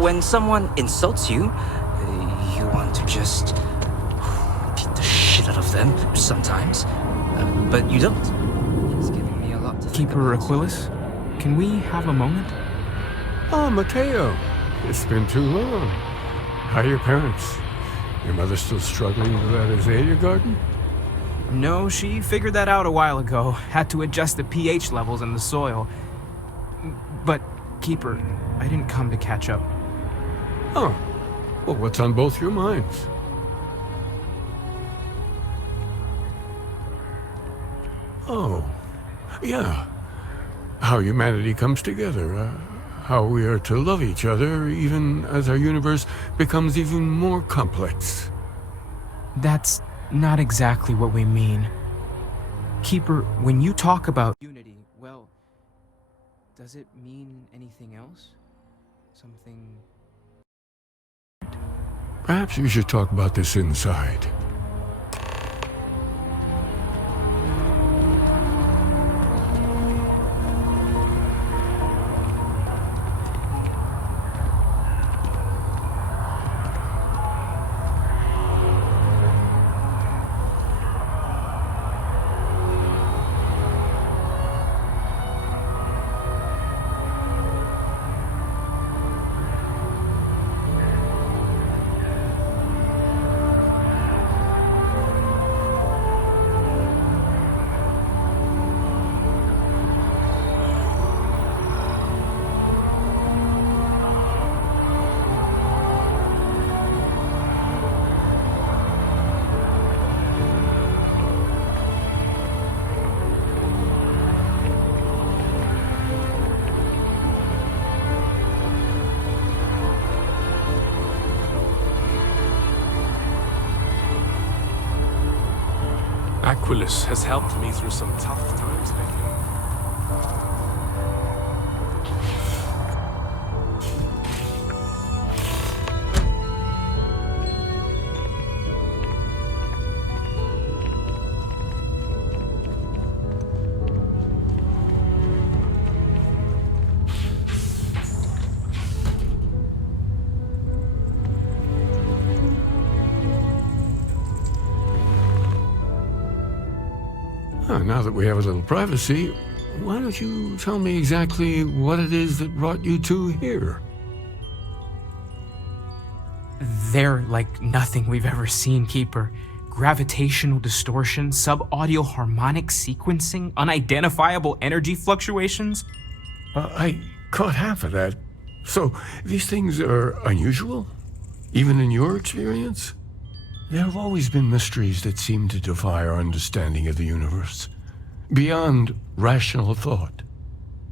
when someone insults you, you want to just beat the shit out of them sometimes, but you don't. It's giving me a lot to think Keeper about. Aquilus, can we have a moment? Oh, Mateo. It's been too long. How are your parents? Your mother still struggling with that azalea garden? No, she figured that out a while ago. Had to adjust the pH levels in the soil. But, Keeper, I didn't come to catch up. Oh. Well, what's on both your minds? Oh. Yeah. How humanity comes together. How we are to love each other even as our universe becomes even more complex. That's not exactly what we mean. Keeper, when you talk about unity, well, does it mean anything else? Something... Perhaps we should talk about this inside. Aquilus has helped me through some tough times lately. Now that we have a little privacy, why don't you tell me exactly what it is that brought you two here? They're like nothing we've ever seen, Keeper. Gravitational distortion, sub-audio harmonic sequencing, unidentifiable energy fluctuations. I caught half of that. So, these things are unusual? Even in your experience? There have always been mysteries that seem to defy our understanding of the universe. Beyond rational thought.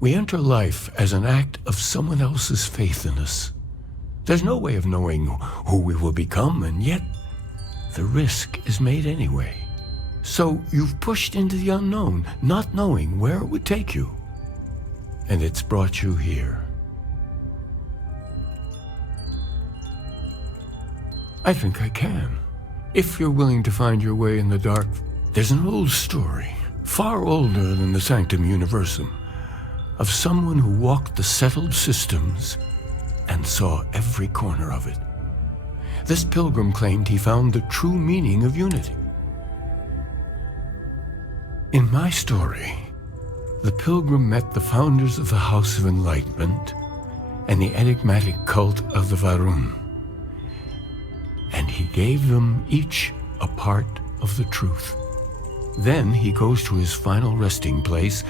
We enter life as an act of someone else's faith in us. There's no way of knowing who we will become, and yet the risk is made anyway. So you've pushed into the unknown, not knowing where it would take you. And it's brought you here. I think I can. If you're willing to find your way in the dark, there's an old story, far older than the Sanctum Universum, of someone who walked the settled systems and saw every corner of it. This pilgrim claimed he found the true meaning of unity. In my story, the pilgrim met the founders of the House of Enlightenment and the enigmatic cult of the Varun, and he gave them each a part of the truth. Then he goes to his final resting place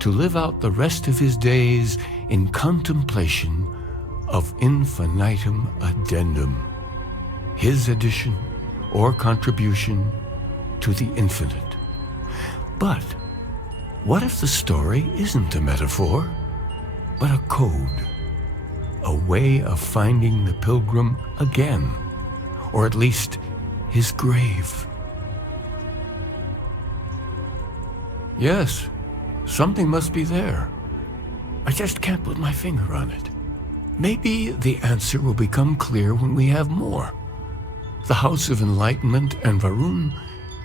to live out the rest of his days in contemplation of infinitum addendum, his addition or contribution to the infinite. But what if the story isn't a metaphor, but a code, a way of finding the pilgrim again, or at least his grave? Yes, something must be there. I just can't put my finger on it. Maybe the answer will become clear when we have more. The House of Enlightenment and Varun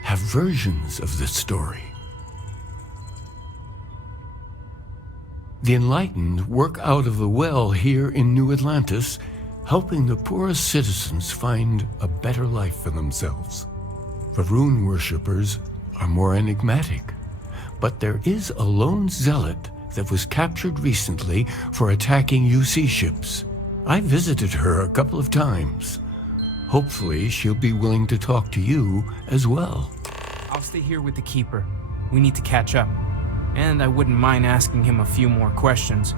have versions of this story. The Enlightened work out of the well here in New Atlantis, helping the poorest citizens find a better life for themselves. Varun worshippers are more enigmatic, but there is a lone zealot that was captured recently for attacking UC ships. I visited her a couple of times. Hopefully, she'll be willing to talk to you as well. I'll stay here with the Keeper. We need to catch up. And I wouldn't mind asking him a few more questions.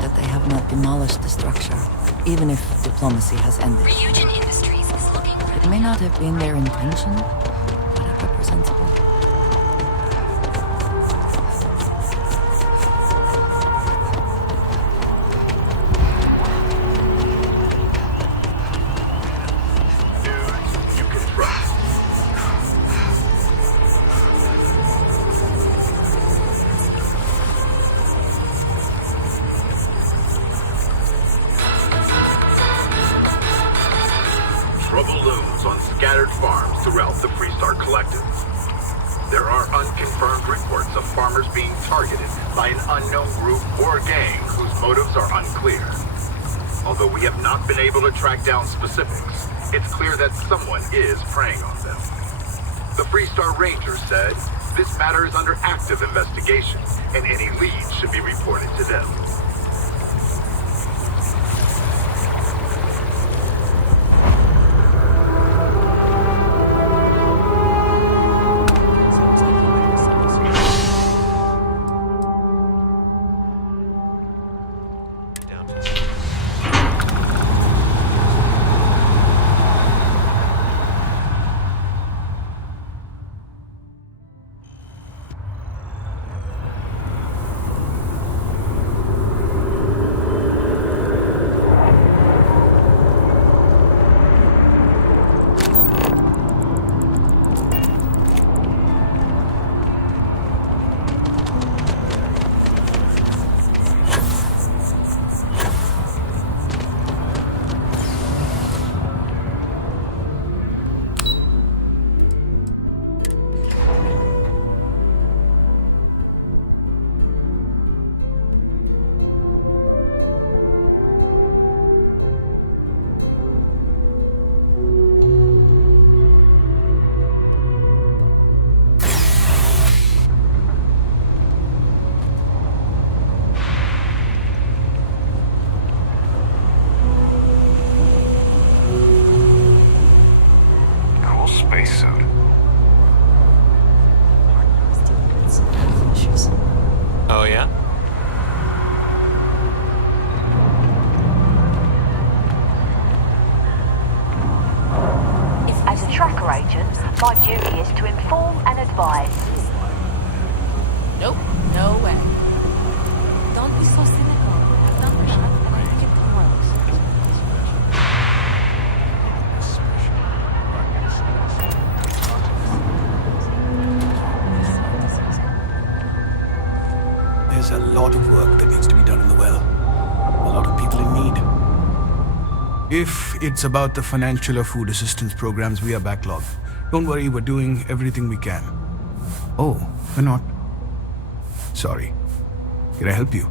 That they have not demolished the structure, even if diplomacy has ended. Ryujin Industries is looking for It may not have been their intention, but it represents both. You can trust. Trouble looms on scattered farms throughout the Freestar Collective. There are unconfirmed reports of farmers being targeted by an unknown group or gang whose motives are unclear. Although we have not been able to track down specifics, it's clear that someone is preying on them. The Freestar Ranger said this matter is under active investigation, and any leads should be reported to them. Oh, yeah? As a tracker agent, my duty is to inform and advise. Nope, no way. Don't be so cynical. I've done the job and I think it works. There's a lot of work that needs to be done in the well. A lot of people in need. If it's about the financial or food assistance programs, we are backlogged. Don't worry, we're doing everything we can. Oh, we're not. Sorry. Can I help you?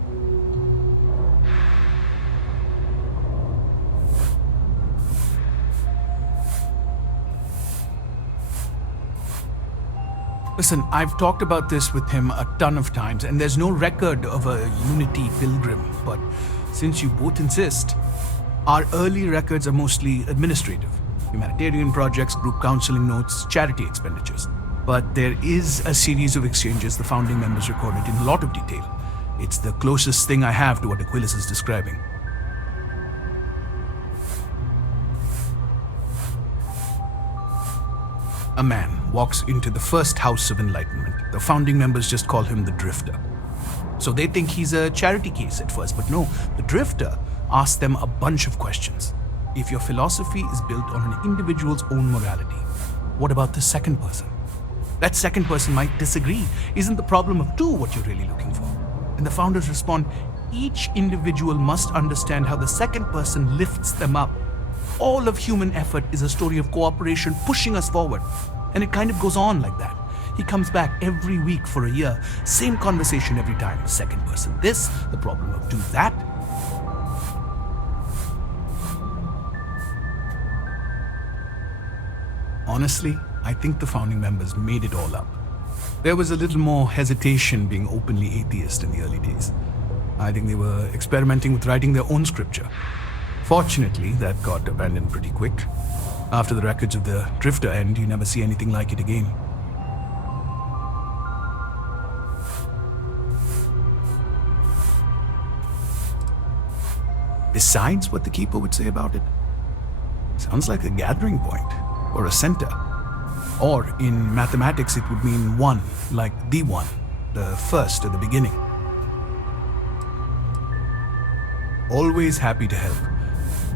Listen, I've talked about this with him a ton of times, and there's no record of a Unity pilgrim, but since you both insist, our early records are mostly administrative. Humanitarian projects, group counseling notes, charity expenditures. But there is a series of exchanges the founding members recorded in a lot of detail. It's the closest thing I have to what Aquilus is describing. A man walks into the first house of enlightenment. The founding members just call him the Drifter. So they think he's a charity case at first, but no, the Drifter asks them a bunch of questions. If your philosophy is built on an individual's own morality, what about the second person? That second person might disagree. Isn't the problem of two what you're really looking for? And the founders respond, each individual must understand how the second person lifts them up. All of human effort is a story of cooperation pushing us forward. And it kind of goes on like that. He comes back every week for a year. Same conversation every time. Second person this, the problem of two that. Honestly, I think the founding members made it all up. There was a little more hesitation being openly atheist in the early days. I think they were experimenting with writing their own scripture. Fortunately, that got abandoned pretty quick. After the records of the Drifter end, you never see anything like it again. Besides what the Keeper would say about it, sounds like a gathering point, or a center. Or in mathematics it would mean one, like the one, the first or the beginning. Always happy to help.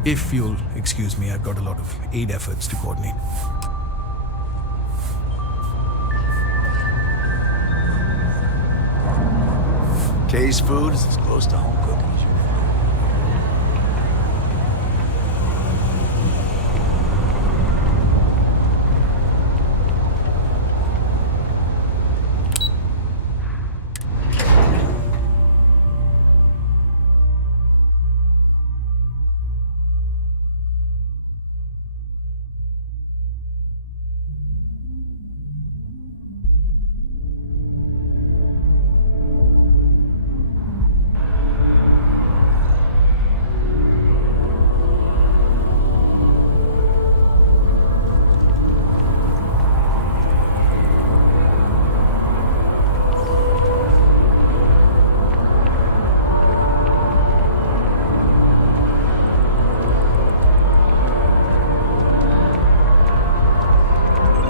If you'll excuse me, I've got a lot of aid efforts to coordinate. Kay's food is as close to home cooking as you can.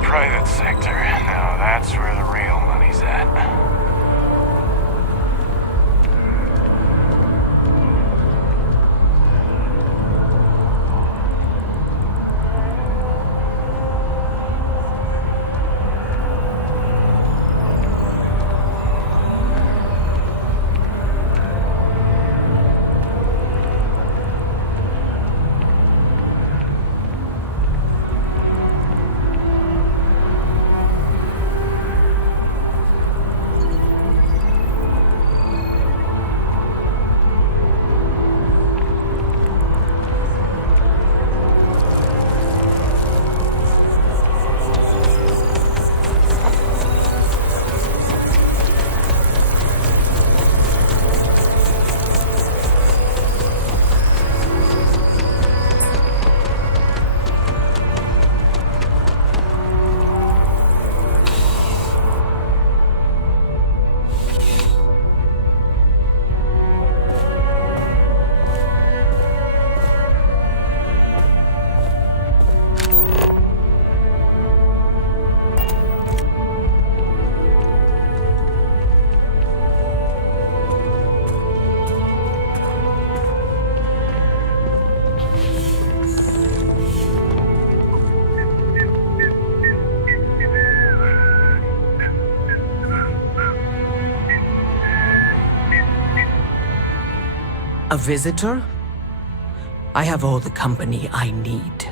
Private sector. Now that's where the real money's at. A visitor? I have all the company I need.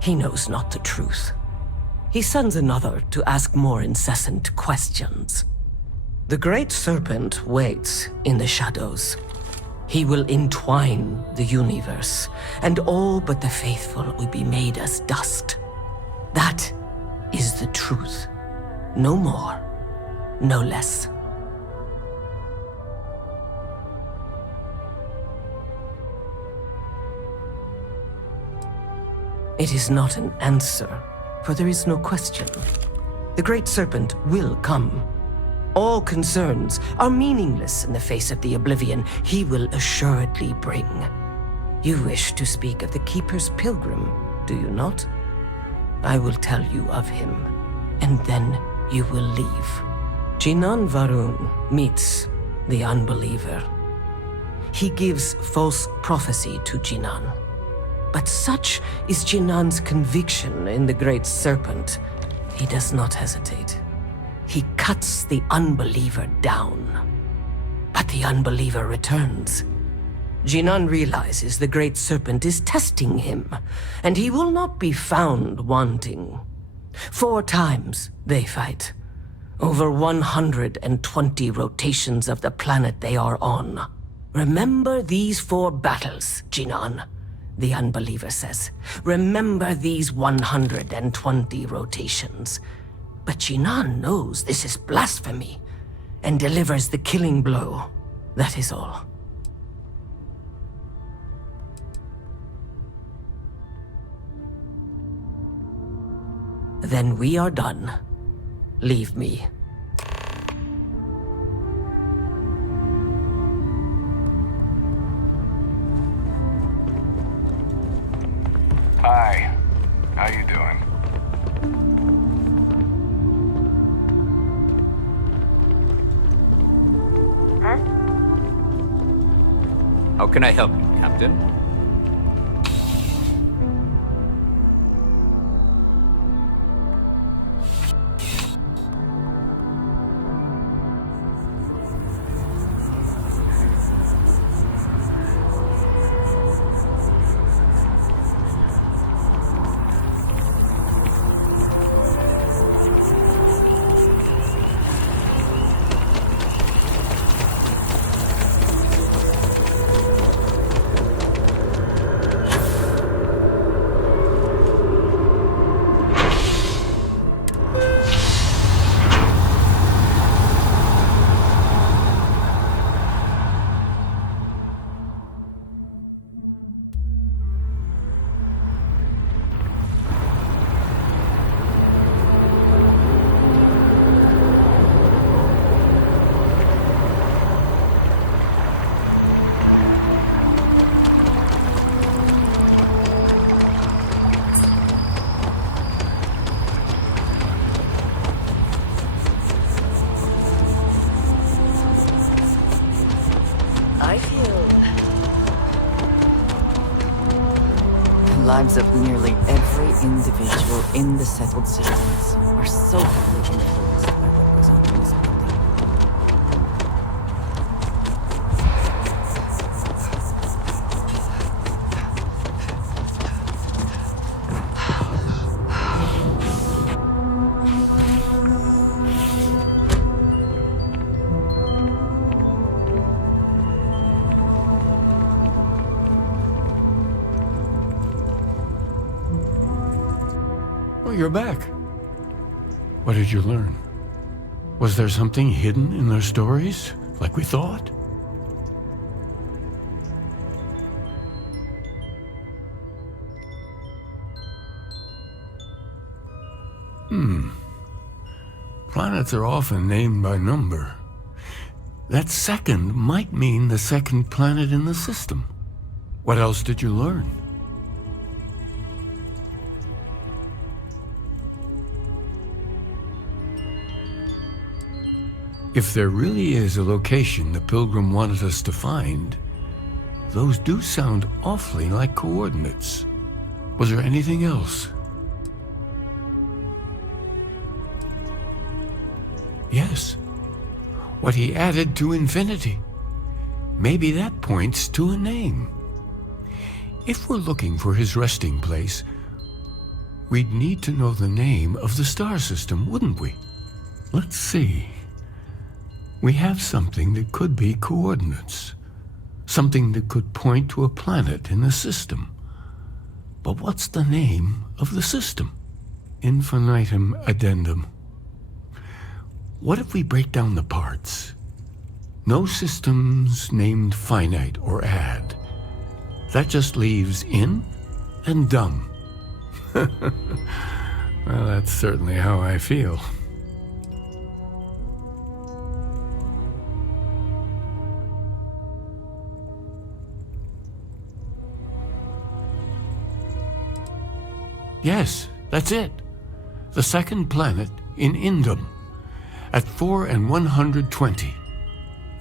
He knows not the truth. He sends another to ask more incessant questions. The Great Serpent waits in the shadows. He will entwine the universe, and all but the faithful will be made as dust. That is the truth. No more, no less. It is not an answer, for there is no question. The Great Serpent will come. All concerns are meaningless in the face of the oblivion he will assuredly bring. You wish to speak of the Keeper's Pilgrim, do you not? I will tell you of him, and then you will leave. Jinan Varun meets the unbeliever. He gives false prophecy to Jinan. But such is Jinan's conviction in the Great Serpent, he does not hesitate. He cuts the unbeliever down. But the unbeliever returns. Jinan realizes the Great Serpent is testing him, and he will not be found wanting. 4 times they fight. Over 120 rotations of the planet they are on. Remember these 4 battles, Jinan, the unbeliever says. Remember these 120 rotations. But Jinan knows this is blasphemy, and delivers the killing blow. That is all. Then we are done. Leave me. Hi. How you doing? How can I help you, Captain? Lives of nearly every individual in the settled systems are so heavily influenced by what goes on in this building. You're back. What did you learn? Was there something hidden in their stories, like we thought? Planets are often named by number. That second might mean the second planet in the system. What else did you learn? If there really is a location the Pilgrim wanted us to find, those do sound awfully like coordinates. Was there anything else? Yes. What he added to infinity. Maybe that points to a name. If we're looking for his resting place, we'd need to know the name of the star system, wouldn't we? Let's see. We have something that could be coordinates. Something that could point to a planet in the system. But what's the name of the system? Infinitum addendum. What if we break down the parts? No systems named finite or add. That just leaves in and dumb. Well, that's certainly how I feel. Yes, that's it. The second planet in Indum, at 4 and 120.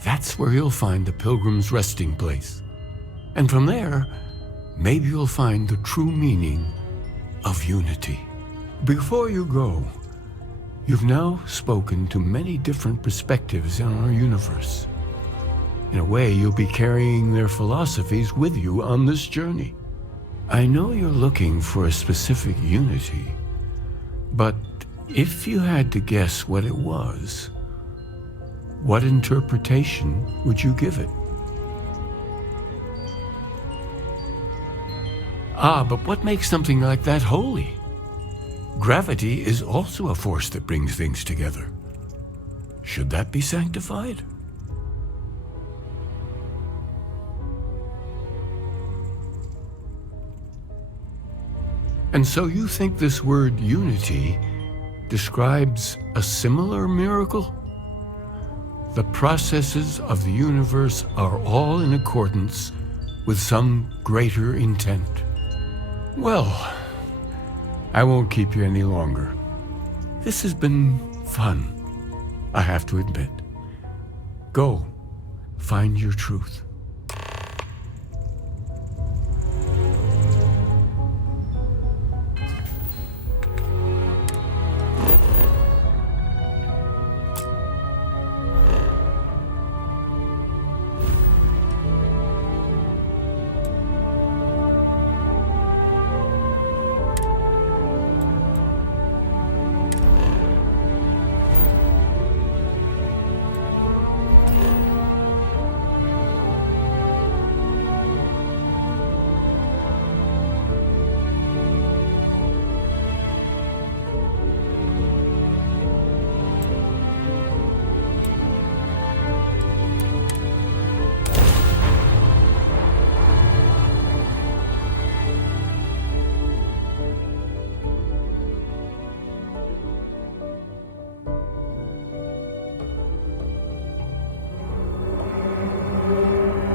That's where you'll find the pilgrim's resting place. And from there, maybe you'll find the true meaning of unity. Before you go, you've now spoken to many different perspectives in our universe. In a way, you'll be carrying their philosophies with you on this journey. I know you're looking for a specific unity, but if you had to guess what it was, what interpretation would you give it? But what makes something like that holy? Gravity is also a force that brings things together. Should that be sanctified? And so you think this word unity describes a similar miracle? The processes of the universe are all in accordance with some greater intent. Well, I won't keep you any longer. This has been fun, I have to admit. Go, find your truth.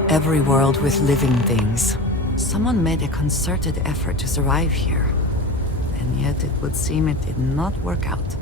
Every world with living things. Someone made a concerted effort to survive here. And yet it would seem it did not work out.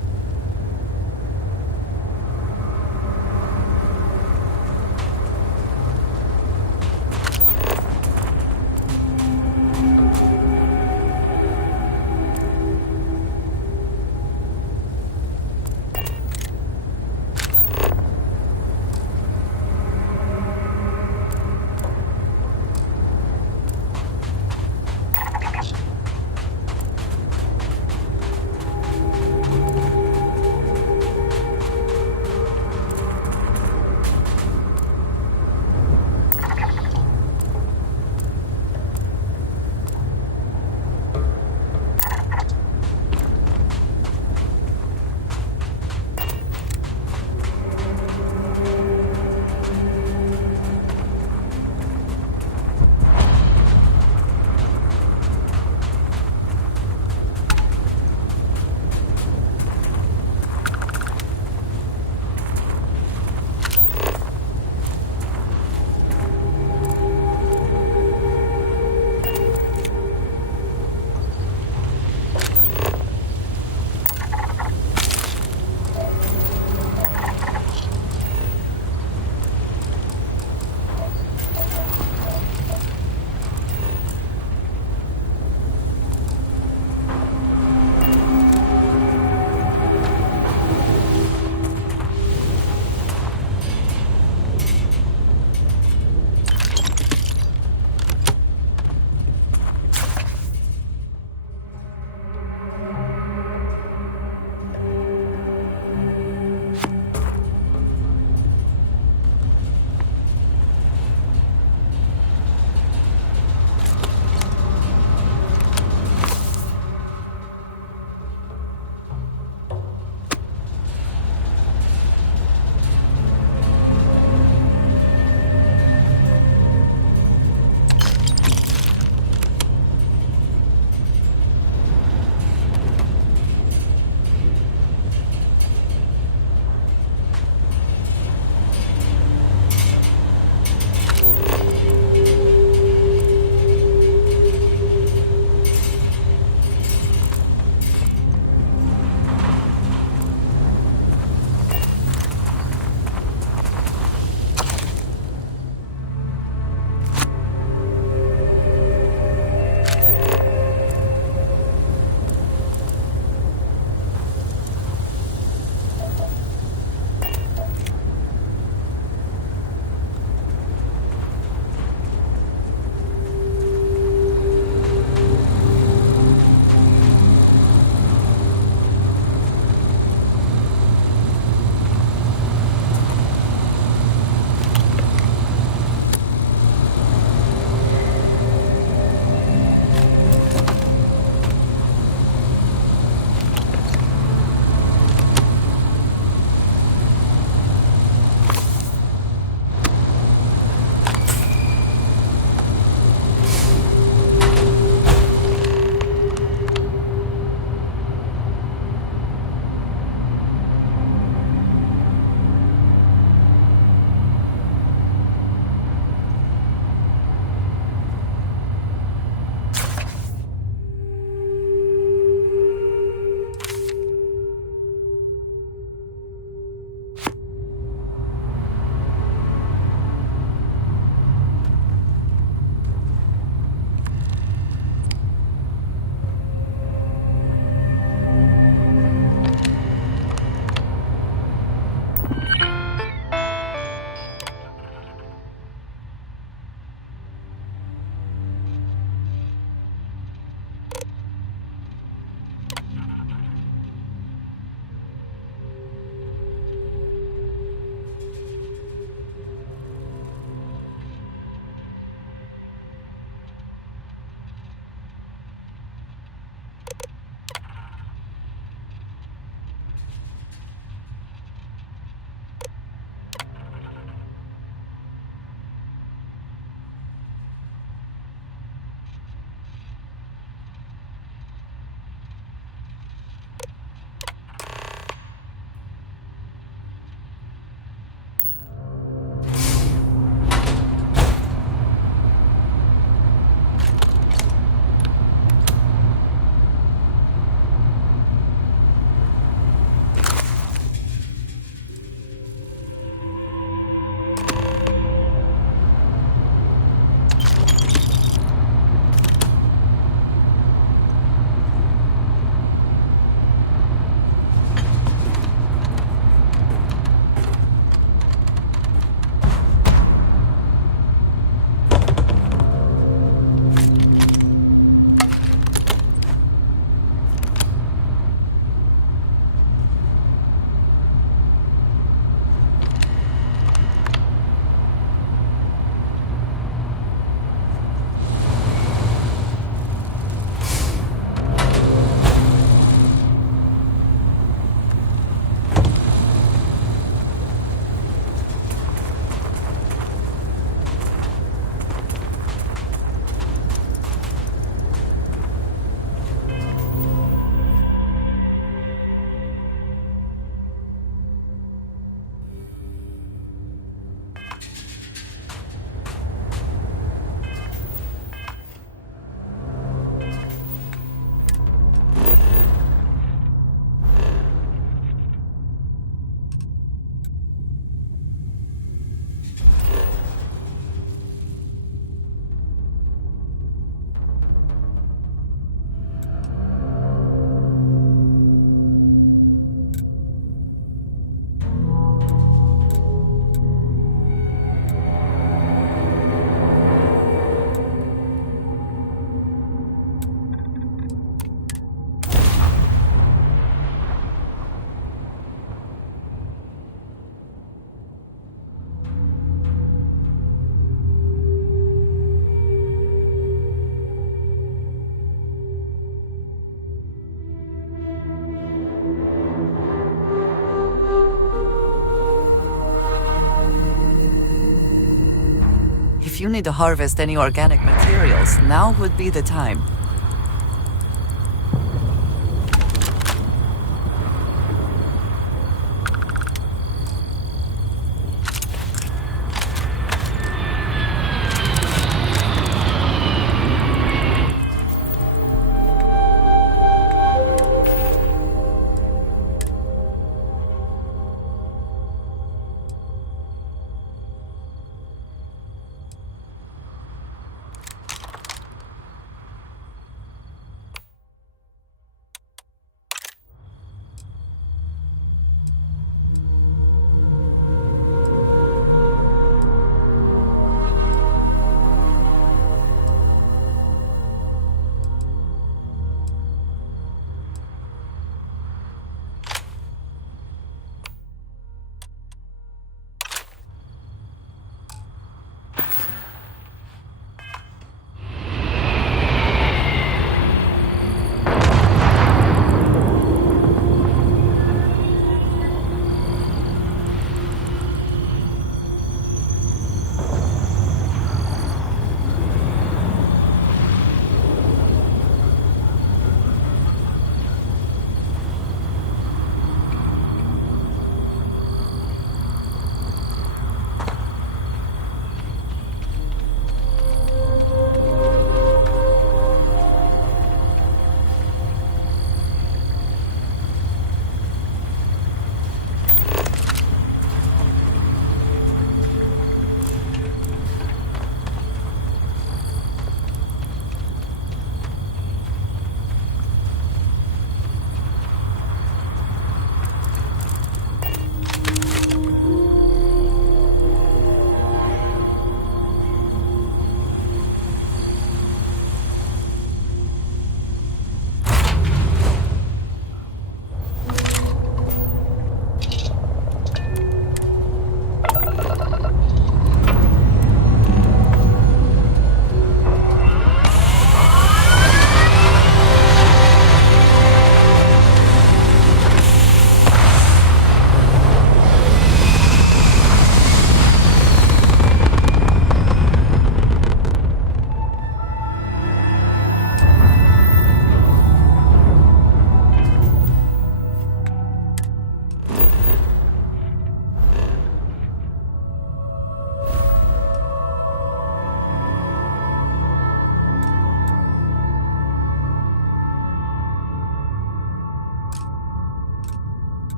If you need to harvest any organic materials, now would be the time.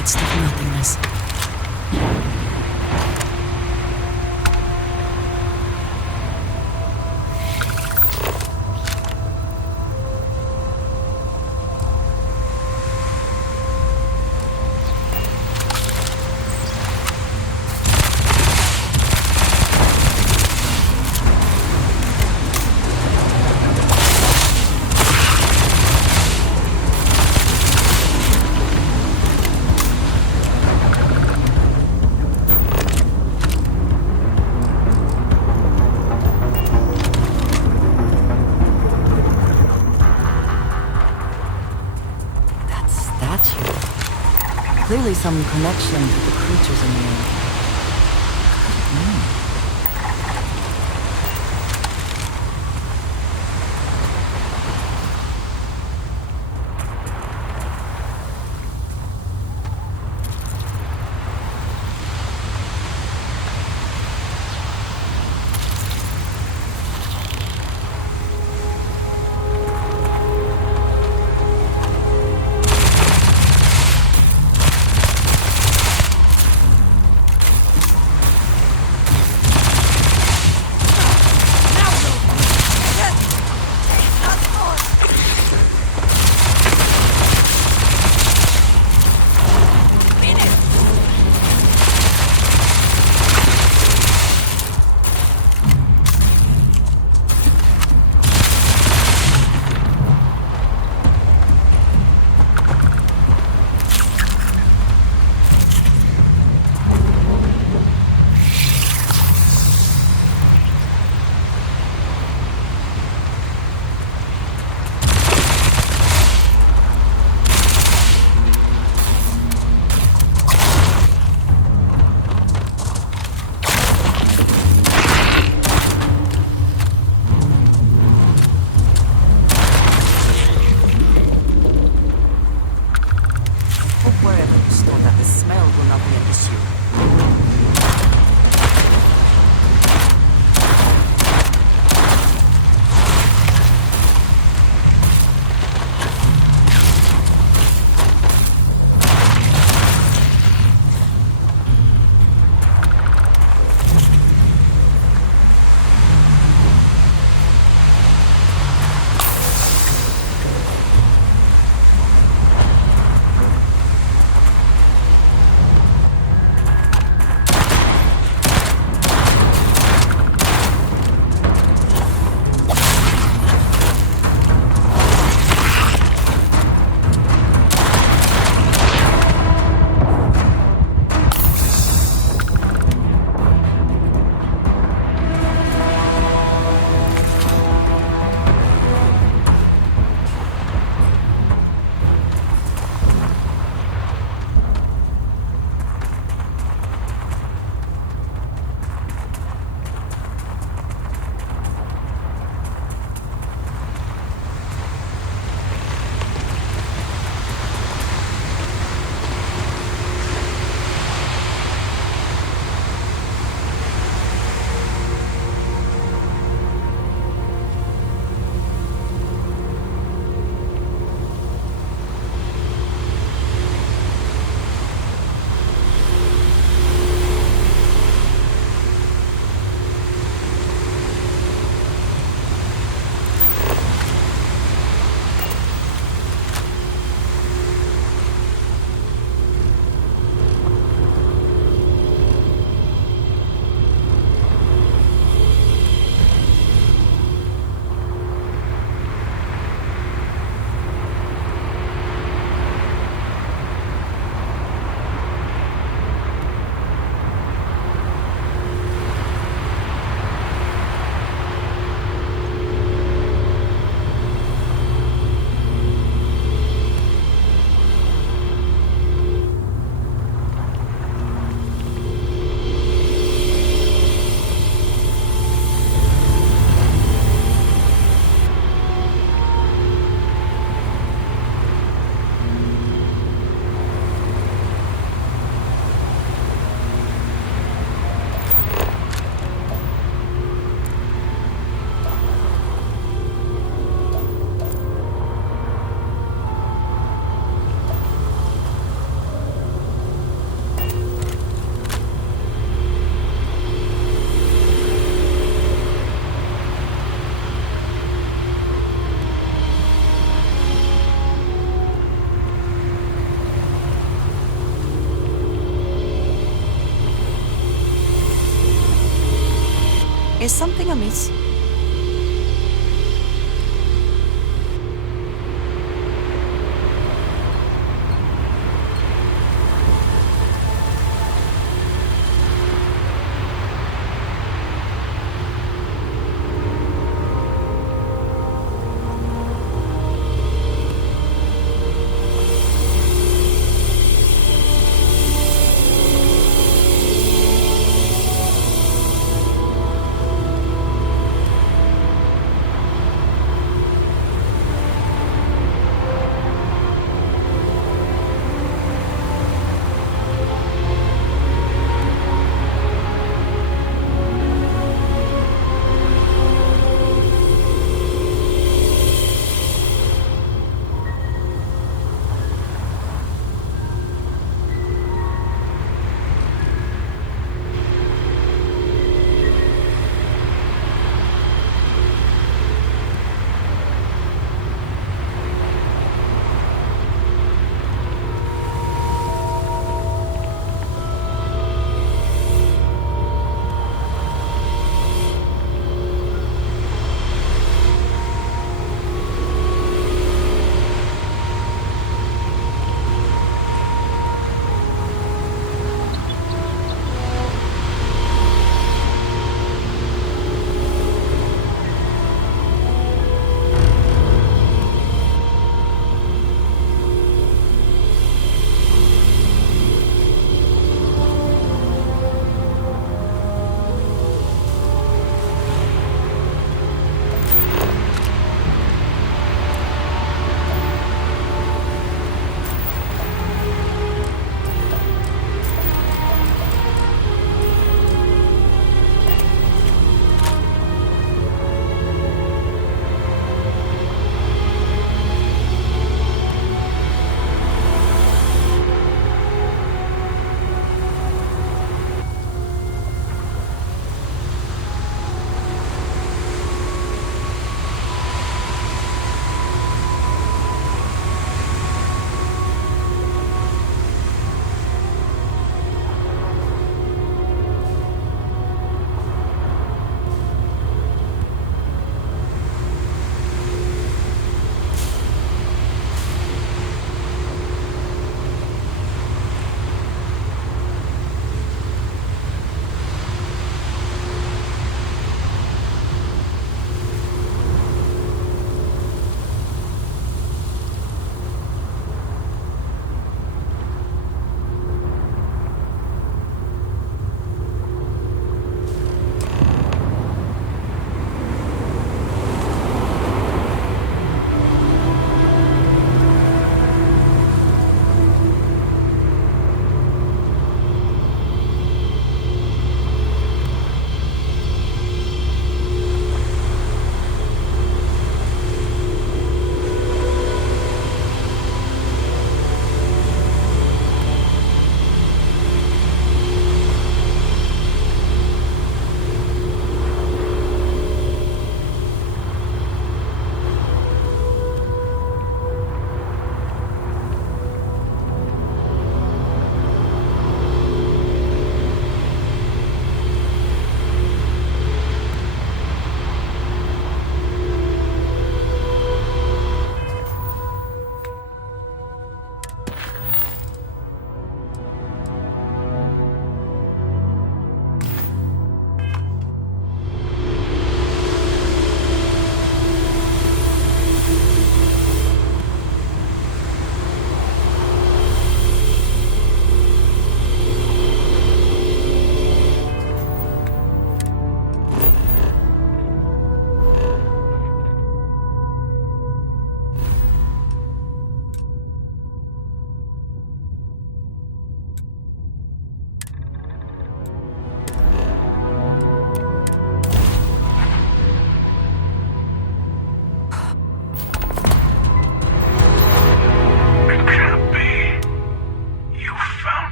midst of nothingness. Clearly some connection to the creatures in the area. What could it mean? Is something amiss?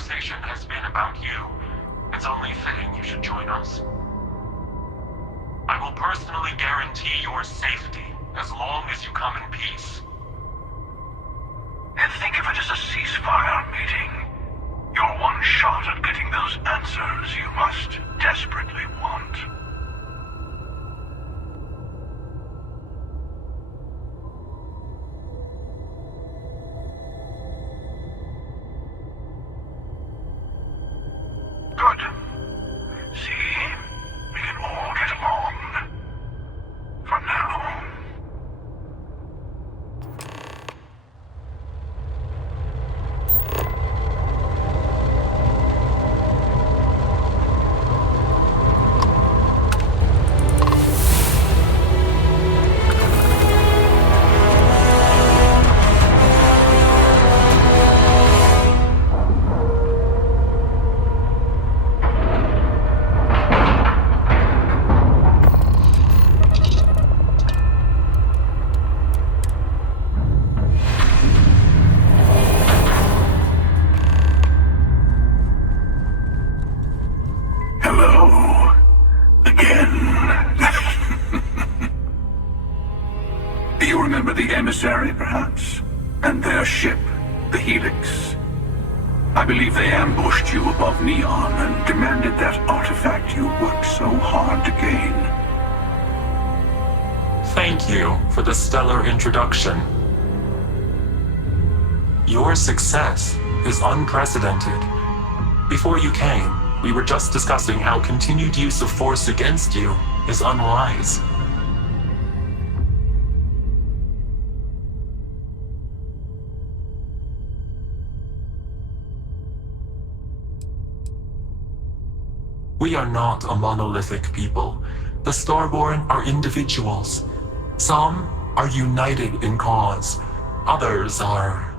conversation has been about you, it's only fitting you should join us. I will personally guarantee your safety as long as you come in peace. And think of it as a ceasefire meeting. Your one shot at getting those answers you must desperately want. Good. See? We can all get along. For now. Emissary, perhaps, and their ship, the Helix. I believe they ambushed you above Neon and demanded that artifact you worked so hard to gain. Thank you for the stellar introduction. Your success is unprecedented. Before you came, we were just discussing how continued use of force against you is unwise. We are not a monolithic people. The Starborn are individuals. Some are united in cause. Others are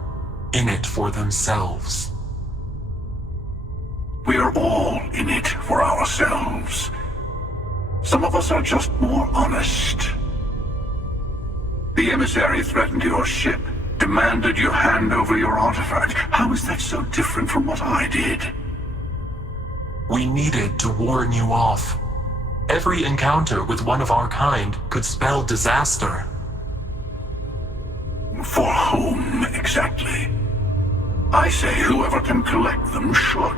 in it for themselves. We are all in it for ourselves. Some of us are just more honest. The Emissary threatened your ship, demanded you hand over your artifact. How is that so different from what I did? We needed to warn you off. Every encounter with one of our kind could spell disaster. For whom, exactly? I say whoever can collect them should.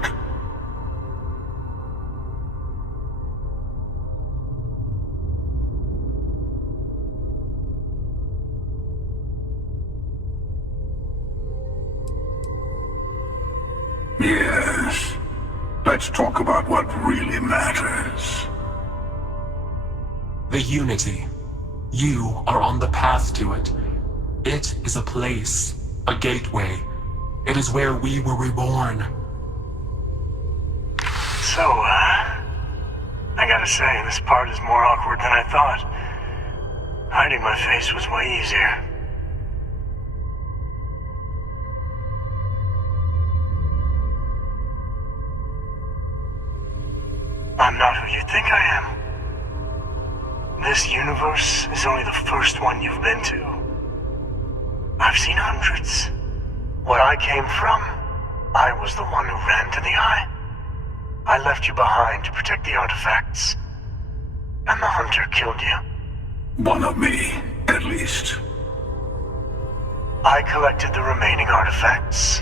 Yes. Let's talk about what really matters. The Unity. You are on the path to it. It is a place, a gateway. It is where we were reborn. So, I gotta say, this part is more awkward than I thought. Hiding my face was way easier. I'm not who you think I am. This universe is only the first one you've been to. I've seen hundreds. Where I came from, I was the one who ran to the Eye. I left you behind to protect the artifacts. And the Hunter killed you. One of me, at least. I collected the remaining artifacts,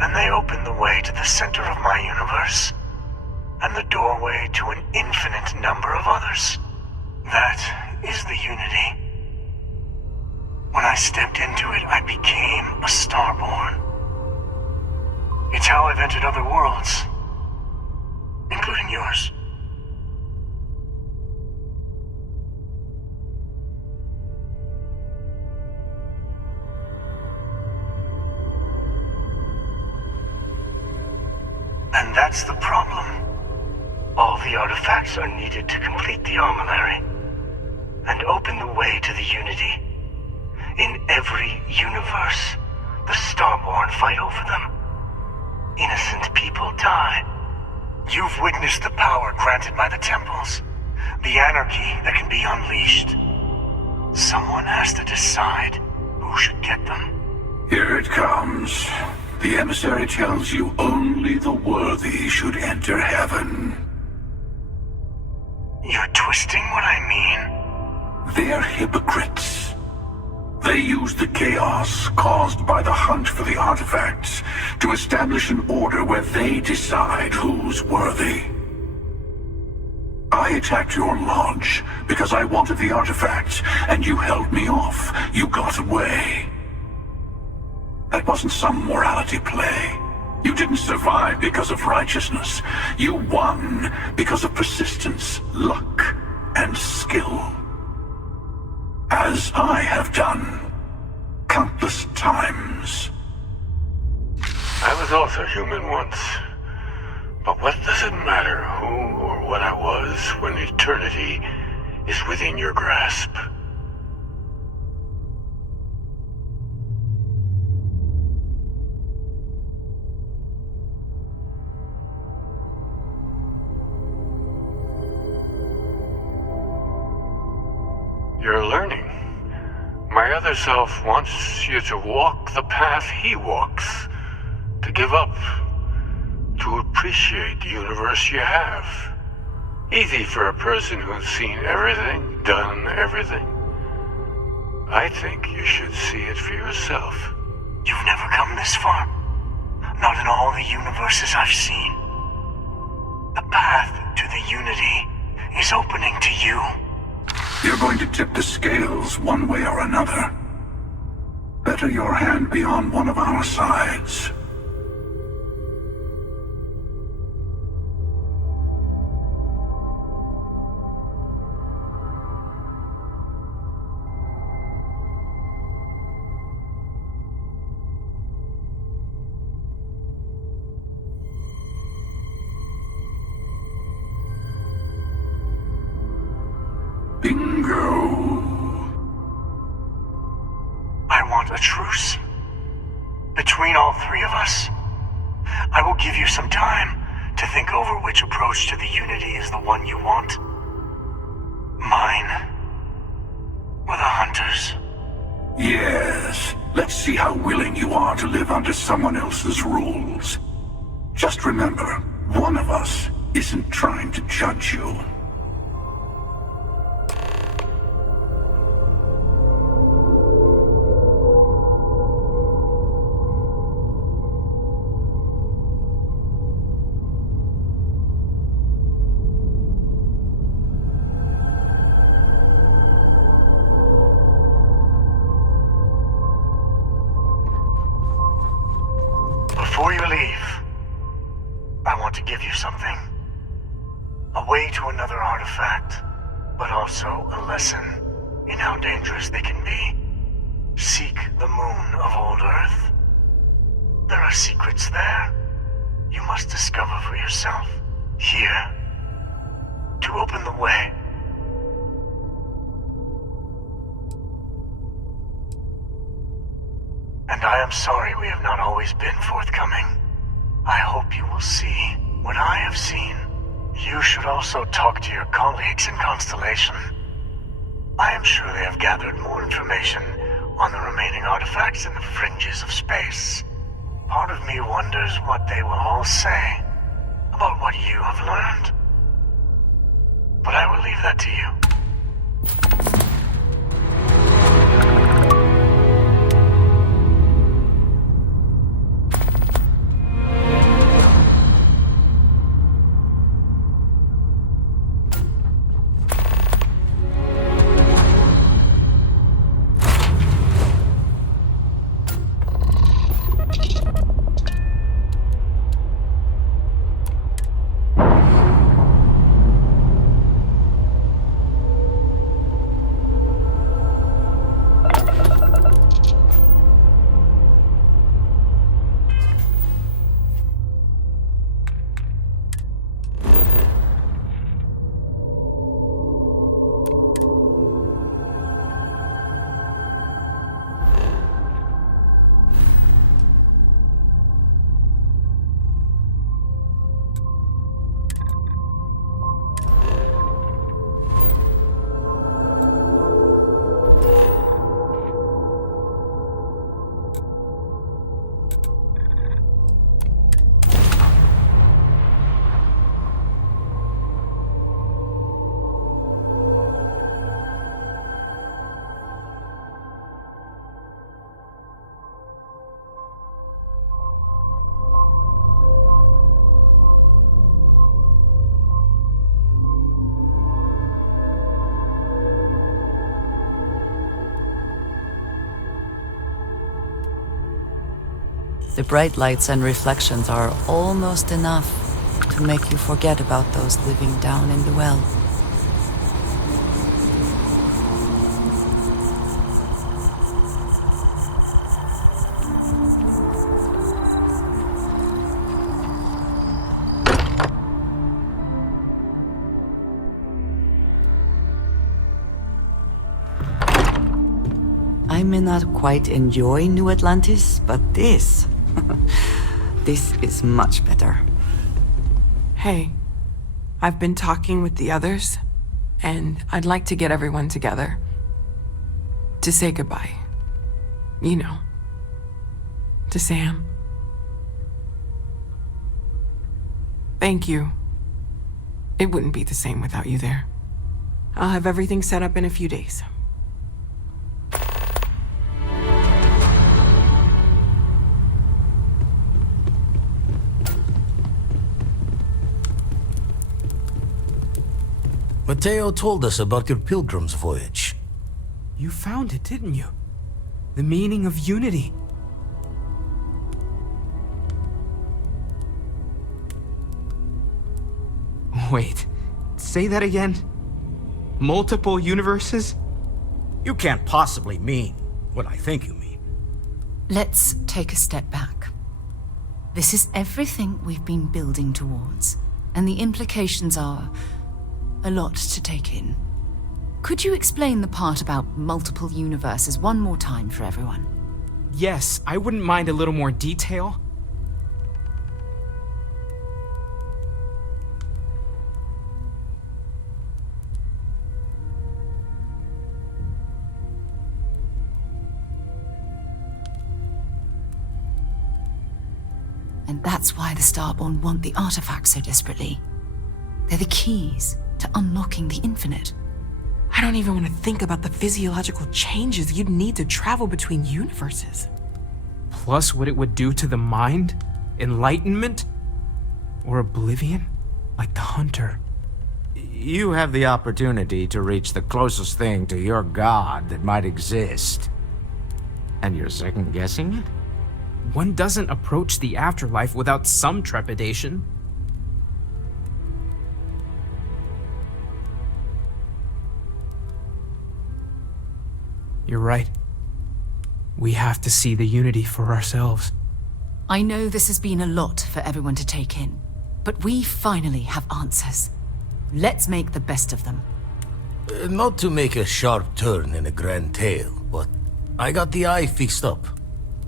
and they opened the way to the center of my universe, and the doorway to an infinite number of others. That is the Unity. When I stepped into it, I became a Starborn. It's how I've entered other worlds, including yours. And that's the problem. All the artifacts are needed to complete the armillary and open the way to the Unity. In every universe, the Starborn fight over them. Innocent people die. You've witnessed the power granted by the temples, the anarchy that can be unleashed. Someone has to decide who should get them. Here it comes. The emissary tells you only the worthy should enter heaven. You're twisting what I mean. They're hypocrites. They use the chaos caused by the hunt for the artifacts to establish an order where they decide who's worthy. I attacked your lodge because I wanted the artifacts, and you held me off. You got away. That wasn't some morality play. You didn't survive because of righteousness. You won because of persistence, luck, and skill. As I have done countless times. I was also human once. But what does it matter who or what I was when eternity is within your grasp? You're learning. My other self wants you to walk the path he walks. To give up. To appreciate the universe you have. Easy for a person who's seen everything, done everything. I think you should see it for yourself. You've never come this far. Not in all the universes I've seen. The path to the unity is opening to you. You're going to tip the scales one way or another. Better your hand be on one of our sides. Bingo. I want a truce. Between all three of us. I will give you some time to think over which approach to the unity is the one you want. Mine. Or the Hunters. Yes. Let's see how willing you are to live under someone else's rules. Just remember, one of us isn't trying to judge you. Before you leave, I want to give you something. A way to another artifact, but also a lesson in how dangerous they can be. Seek the moon of old Earth. There are secrets there you must discover for yourself. Here, to open the way. And I am sorry we have not always been forthcoming. I hope you will see what I have seen. You should also talk to your colleagues in Constellation. I am sure they have gathered more information on the remaining artifacts in the fringes of space. Part of me wonders what they will all say about what you have learned. But I will leave that to you. The bright lights and reflections are almost enough to make you forget about those living down in the well. I may not quite enjoy New Atlantis, but this is much better. Hey, I've been talking with the others, and I'd like to get everyone together. To say goodbye. You know. To Sam. Thank you. It wouldn't be the same without you there. I'll have everything set up in a few days. Mateo told us about your pilgrim's voyage. You found it, didn't you? The meaning of unity. Wait, say that again? Multiple universes? You can't possibly mean what I think you mean. Let's take a step back. This is everything we've been building towards, and the implications are a lot to take in. Could you explain the part about multiple universes one more time for everyone? Yes, I wouldn't mind a little more detail. And that's why the Starborn want the artifacts so desperately. They're the keys to unlocking the infinite. I don't even want to think about the physiological changes you'd need to travel between universes. Plus what it would do to the mind? Enlightenment? Or oblivion? Like the Hunter. You have the opportunity to reach the closest thing to your god that might exist. And you're second-guessing it? One doesn't approach the afterlife without some trepidation. You're right. We have to see the unity for ourselves. I know this has been a lot for everyone to take in, but we finally have answers. Let's make the best of them. Not to make a sharp turn in a grand tale, but I got the eye fixed up.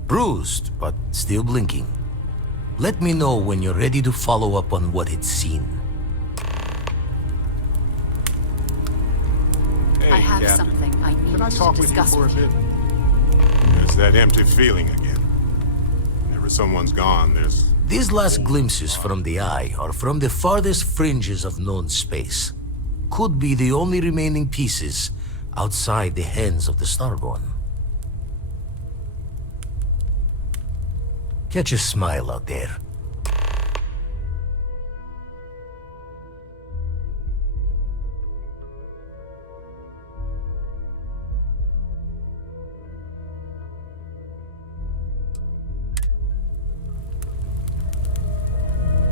Bruised, but still blinking. Let me know when you're ready to follow up on what it's seen. I have Captain. something I need Can I to talk with you discuss for a with you. bit? There's that empty feeling again. Whenever someone's gone, there's... These last glimpses from the eye are from the farthest fringes of known space. Could be the only remaining pieces outside the hands of the Starborn. Catch a smile out there.